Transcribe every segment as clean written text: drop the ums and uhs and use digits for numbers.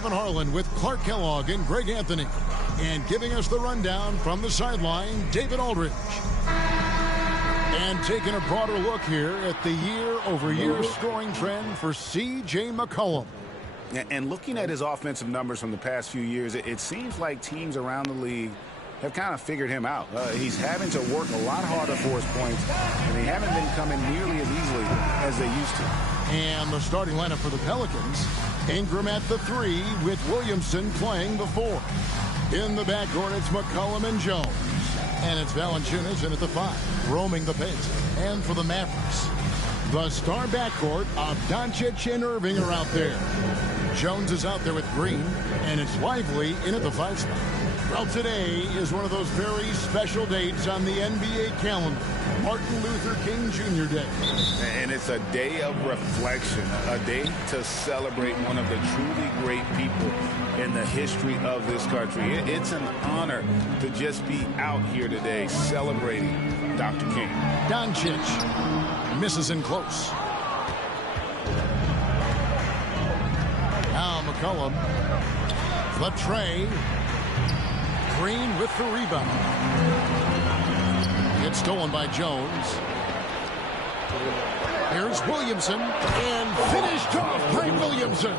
Kevin Harlan with Clark Kellogg and Greg Anthony. And giving us the rundown from the sideline, David Aldridge. And taking a broader look here at the year-over-year scoring trend for C.J. McCollum. And looking at his offensive numbers from the past few years, it seems like teams around the league have kind of figured him out. He's having to work a lot harder for his points, and they haven't been coming nearly as easily as they used to. And the starting lineup for the Pelicans, Ingram at the 3 with Williamson playing the 4. In the backcourt, it's McCollum and Jones. And it's Valanciunas in at the 5, roaming the paint. And for the Mavericks, the star backcourt of Doncic and Irving are out there. Jones is out there with Green, and it's Lively in at the 5 spot. Well, today is one of those very special dates on the NBA calendar, Martin Luther King Jr. Day. And it's a day of reflection, a day to celebrate one of the truly great people in the history of this country. It's an honor to just be out here today celebrating Dr. King. Doncic misses in close. Now McCollum, the tray. Green with the rebound. It's stolen by Jones. Here's Williamson, and finished off by Williamson.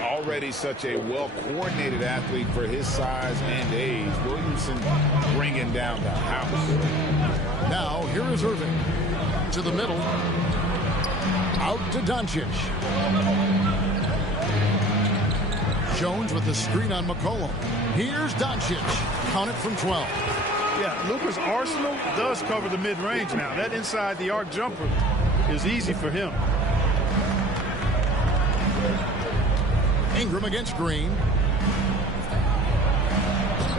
Already such a well-coordinated athlete for his size and age. Williamson bringing down the house. Now here is Irving to the middle. Out to Doncic. Jones with the screen on McCollum. Here's Doncic. Count it from 12. Yeah, Luka's arsenal does cover the mid-range now. That inside the arc jumper is easy for him. Ingram against Green.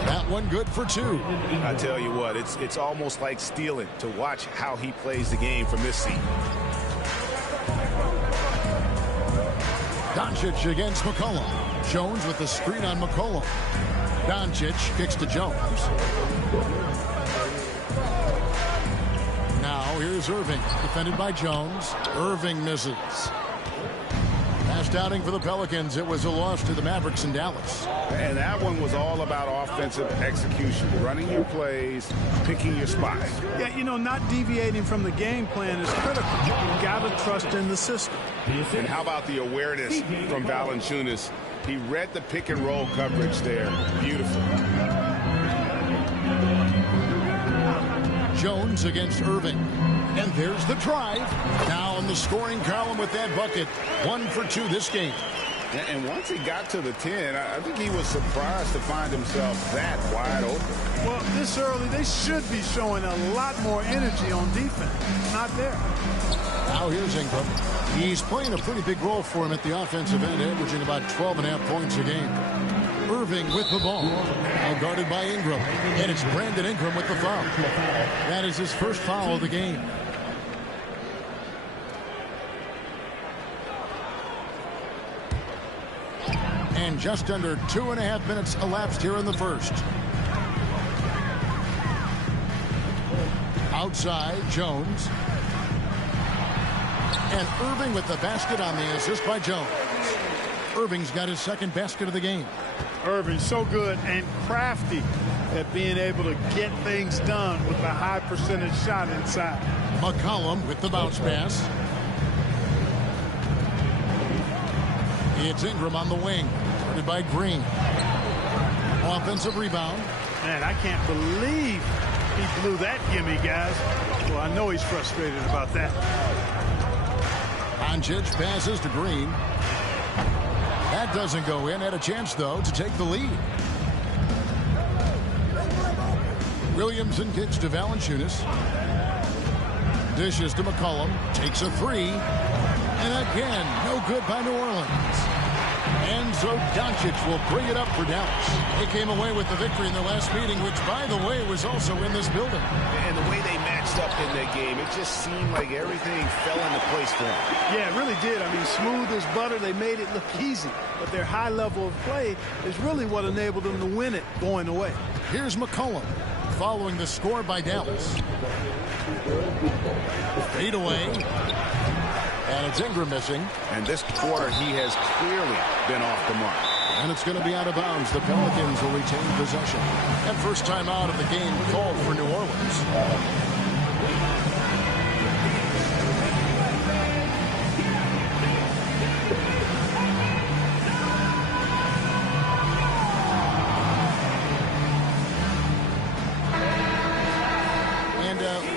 That one good for 2. I tell you what, it's almost like stealing to watch how he plays the game from this seat. Doncic against McCollum. Jones with the screen on McCollum. Doncic kicks to Jones. Now here's Irving, defended by Jones. Irving misses. Last outing for the Pelicans, it was a loss to the Mavericks in Dallas. And that one was all about offensive execution, running your plays, picking your spots. Yeah, you know, not deviating from the game plan is critical. You got to trust in the system. And how about the awareness from Valanciunas? He read the pick and roll coverage there. Beautiful. Jones against Irving. And there's the drive. Now in the scoring column with that bucket. 1 for 2 this game. And once he got to the 10, I think he was surprised to find himself that wide open. Well, this early, they should be showing a lot more energy on defense. It's not there. Now here's Ingram. He's playing a pretty big role for him at the offensive end, averaging about 12.5 points a game. Irving with the ball. Now guarded by Ingram. And it's Brandon Ingram with the foul. That is his first foul of the game. And just under 2.5 minutes elapsed here in the first. Outside, Jones. And Irving with the basket on the assist by Jones. Irving's got his second basket of the game. Irving so good and crafty at being able to get things done with a high percentage shot inside. McCollum with the bounce pass. It's Ingram on the wing, guarded by Green. Offensive rebound. Man, I can't believe he blew that gimme, guys. Well, I know he's frustrated about that. Doncic passes to Green. That doesn't go in. Had a chance, though, to take the lead. Williamson kicks to Valanciunas. Dishes to McCollum. Takes a 3. And again, no good by New Orleans. And so Doncic will bring it up for Dallas. They came away with the victory in their last meeting, which, by the way, was also in this building. And the way they matched up in that game, it just seemed like everything fell into place for them. Yeah, it really did. I mean, smooth as butter. They made it look easy. But their high level of play is really what enabled them to win it going away. Here's McCollum following the score by Dallas. Fade away. And it's Ingram missing. And this quarter, he has clearly been off the mark. And it's going to be out of bounds. The Pelicans will retain possession. And first time out of the game called for New Orleans.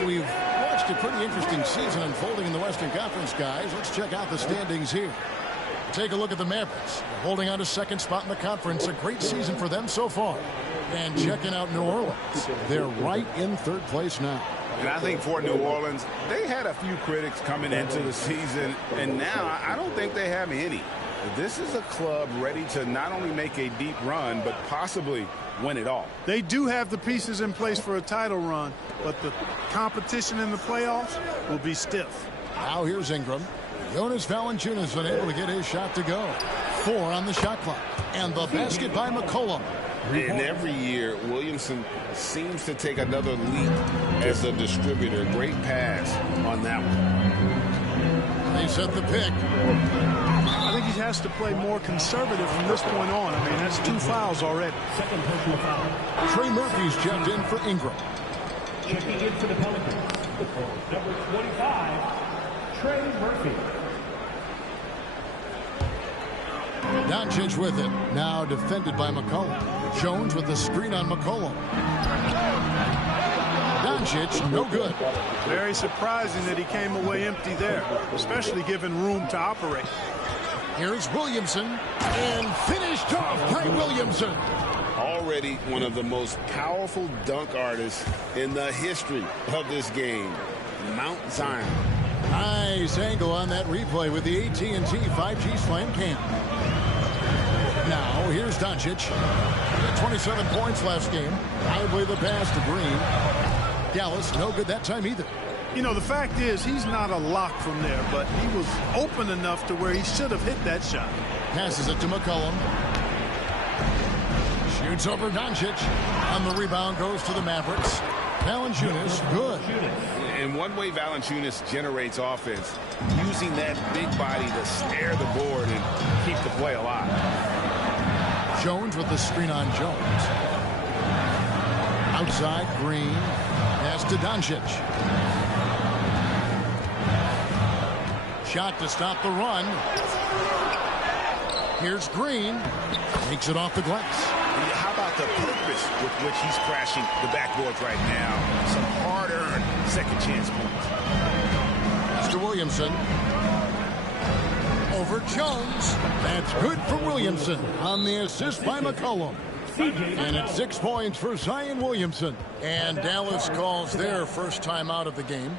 We've watched a pretty interesting season unfolding in the Western Conference, guys. Let's check out the standings here. Take a look at the Mavericks. They're holding on to second spot in the conference. A great season for them so far. And checking out New Orleans. They're right in third place now. And I think for New Orleans, they had a few critics coming into the season, and now I don't think they have any. This is a club ready to not only make a deep run, but possibly win it all. They do have the pieces in place for a title run, but the competition in the playoffs will be stiff. Now here's Ingram. Jonas Valanciunas unable to get his shot to go. 4 on the shot clock. And the basket by McCollum. And every year, Williamson seems to take another leap as a distributor. Great pass on that one. They set the pick. I think he has to play more conservative from this point on. I mean, that's 2 fouls already. Second personal foul. Trey Murphy's checked in for Ingram. Checking in for the Pelicans. Number 25, Trey Murphy. Doncic with it. Now defended by McCollum. Jones with the screen on McCollum. Doncic, no good. Very surprising that he came away empty there, especially given room to operate. Here's Williamson, and finished off by Williamson. Already one of the most powerful dunk artists in the history of this game. Mount Zion. Nice angle on that replay with the AT&T 5G Slam Cam. Now, here's Doncic. 27 points last game. Lively the pass to Green. Dallas, no good that time either. You know, the fact is, he's not a lock from there, but he was open enough to where he should have hit that shot. Passes it to McCollum. Shoots over Doncic. On the rebound goes to the Mavericks. Valanciunas, good. And one way Valanciunas generates offense, using that big body to snare the board and keep the play alive. Jones with the screen on Jones. Outside, Green. Pass to Doncic. Shot to stop the run. Here's Green. Takes it off the glass. How about the purpose with which he's crashing the backboards right now? Some hard-earned second chance points. Mr. Williamson. Over Jones. That's good for Williamson on the assist by McCollum. And it's 6 points for Zion Williamson. And Dallas calls their first time out of the game.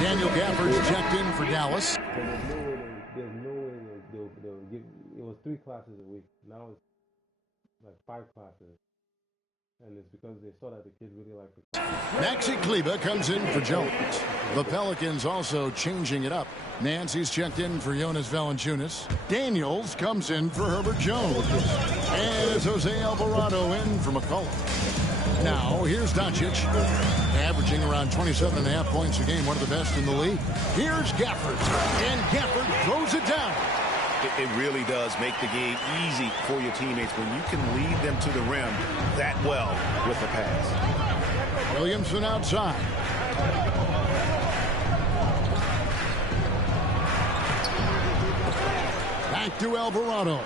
Daniel Gafford's checked in for Dallas. There's no way they'll give. It was 3 classes a week. Now it's like 5 classes. And it's because they saw that the kids really like the class. Maxi Kleba comes in for Jones. The Pelicans also changing it up. Nancy's checked in for Jonas Valanciunas. Daniels comes in for Herbert Jones. And it's Jose Alvarado in for McCollum. Now, here's Doncic, averaging around 27.5 points a game, one of the best in the league. Here's Gafford, and Gafford throws it down. It really does make the game easy for your teammates when you can lead them to the rim that well with the pass. Williamson outside. Back to Alvarado.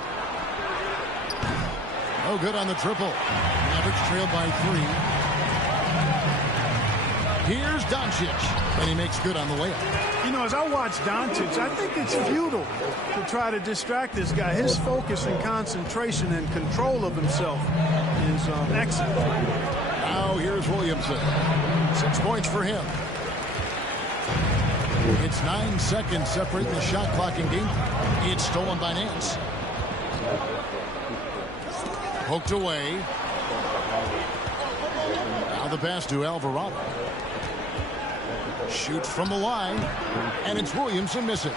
No good on the triple. Mavericks trailed by 3. Here's Doncic, and he makes good on the layup. You know, as I watch Doncic, I think it's futile to try to distract this guy. His focus and concentration and control of himself is excellent. Now here's Williamson. 6 points for him. It's 9 seconds separating the shot clock in game. It's stolen by Nance. Poked away. Now the pass to Alvarado. Shoots from the line, and it's Williamson missing.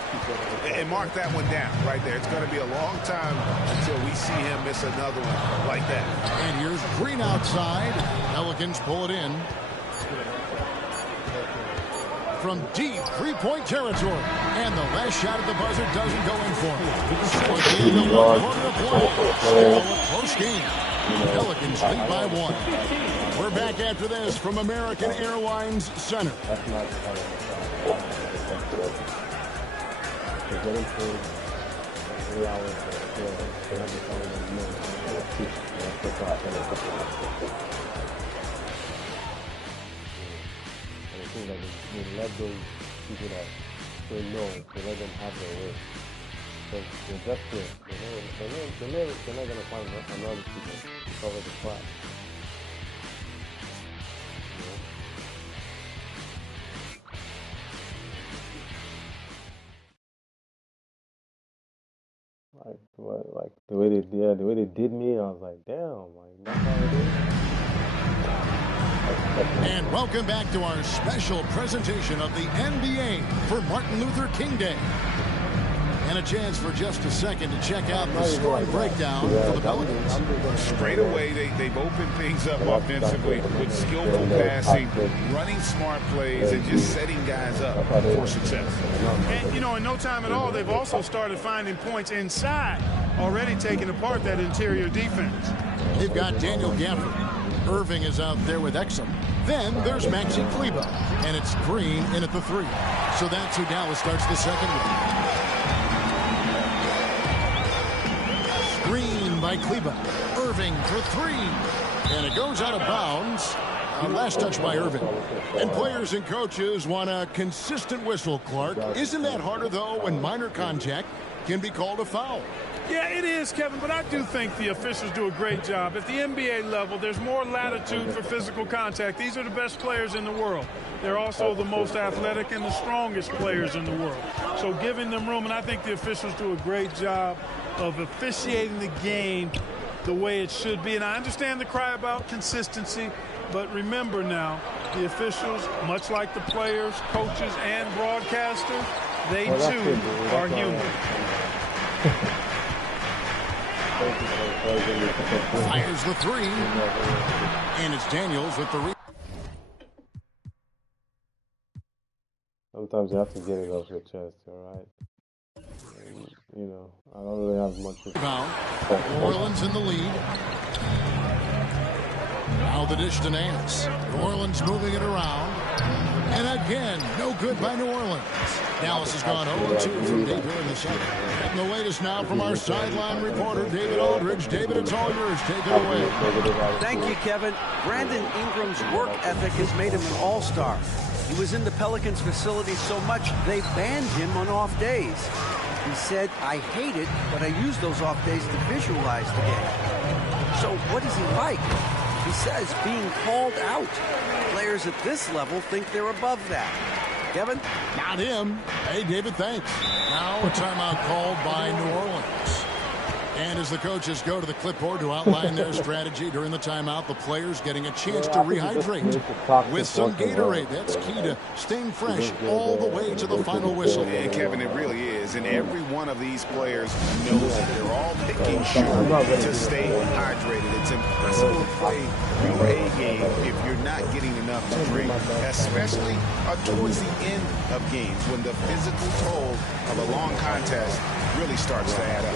And mark that one down right there. It's going to be a long time until we see him miss another one like that. And here's Green outside. Pelicans pull it in. From deep three-point territory. And the last shot at the buzzer doesn't go in for him. Still a close game. Pelicans lead by 1. We're back after this from American Airlines Center. That's not the kind of they're getting paid 3 hours they have to tell them no. And it seems like they let those people that say no, they let them have their way. Because they're desperate. They're not going to find another people to cover the spot. Like the way they did me, I was like, damn, like that's how it is. And welcome back to our special presentation of the NBA for Martin Luther King Day. And a chance for just a second to check out the scoring breakdown for the Pelicans. Straight away, they've opened things up offensively with skillful passing, running smart plays, and just setting guys up for success. And, you know, in no time at all, they've also started finding points inside, already taking apart that interior defense. They've got Daniel Gafford. Irving is out there with Exum. Then there's Maxi Kleber. And it's Green in at the 3. So that's who Dallas starts the second with. Green by Kleber. Irving for 3. And it goes out of bounds. Last touch by Irving. And players and coaches want a consistent whistle, Clark. Isn't that harder, though, when minor contact can be called a foul? Yeah, it is, Kevin, but I do think the officials do a great job. At the NBA level, there's more latitude for physical contact. These are the best players in the world. They're also the most athletic and the strongest players in the world. So giving them room, and I think the officials do a great job of officiating the game the way it should be. And I understand the cry about consistency, but remember now, the officials, much like the players, coaches, and broadcasters, they too are human. Fires the 3. And it's Daniels with the rebound. Sometimes you have to get it off your chest, all right? And, you know, I don't really have much. New Orleans in the lead. Now the dish to Nance. New Orleans moving it around. And again, no good by New Orleans. Dallas has gone 0-2 from deep here in the second. And the latest now from our sideline reporter, David Aldridge. David, it's all yours. Take it away. Thank you, Kevin. Brandon Ingram's work ethic has made him an all-star. He was in the Pelicans facility so much, they banned him on off days. He said, I hate it, but I use those off days to visualize the game. So what is he like? He says being called out. Players at this level think they're above that. Kevin? Not him. Hey, David, thanks. Now a timeout called by New Orleans. And as the coaches go to the clipboard to outline their strategy during the timeout, the players getting a chance to rehydrate with some Gatorade. That's key to staying fresh all the way to the final whistle. And Kevin, it really is. And every one of these players knows that they're all making sure to stay hydrated. It's impossible to play your A game if you're not getting enough to drink, especially towards the end of games when the physical toll of a long contest really starts to add up.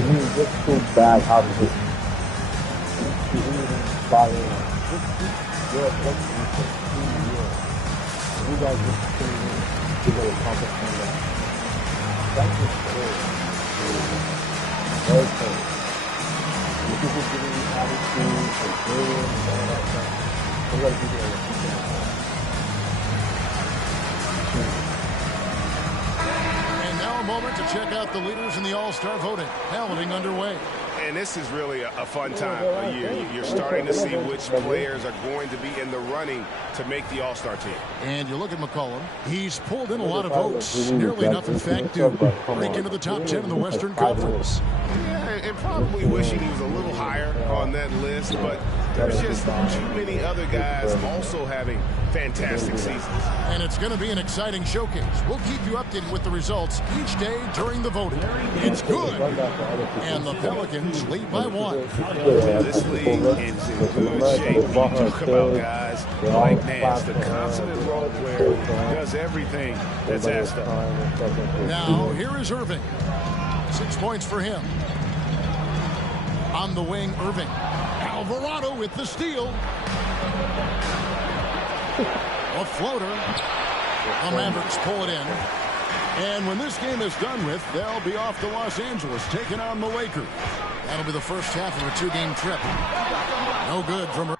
It's just too bad how to just buy in. You guys just came in to get a competition that. That's just cool. Very cool. You people giving you attitude and brilliance and all that stuff. There's a lot of people that are A moment to check out the leaders in the All-Star voting. Balloting underway. And this is really a fun time of year. You're starting to see which players are going to be in the running to make the All-Star team. And you look at McCollum. He's pulled in a lot of votes. Nearly enough, in fact, to break into the top 10 in the Western Conference. Yeah, and probably wishing he was a little higher on that list, but there's just too many other guys also having fantastic seasons. And it's going to be an exciting showcase. We'll keep you updated with the results each day during the voting. It's good. And the Pelicans lead by 1. This league is in good shape. You talk about guys like Nance, the consummate role player, does everything that's asked of him. Now, here is Irving. 6 points for him. On the wing, Irving. Alvarado with the steal. A floater. The Mavericks pull it in. And when this game is done with, they'll be off to Los Angeles, taking on the Lakers. That'll be the first half of a 2-game trip. No good from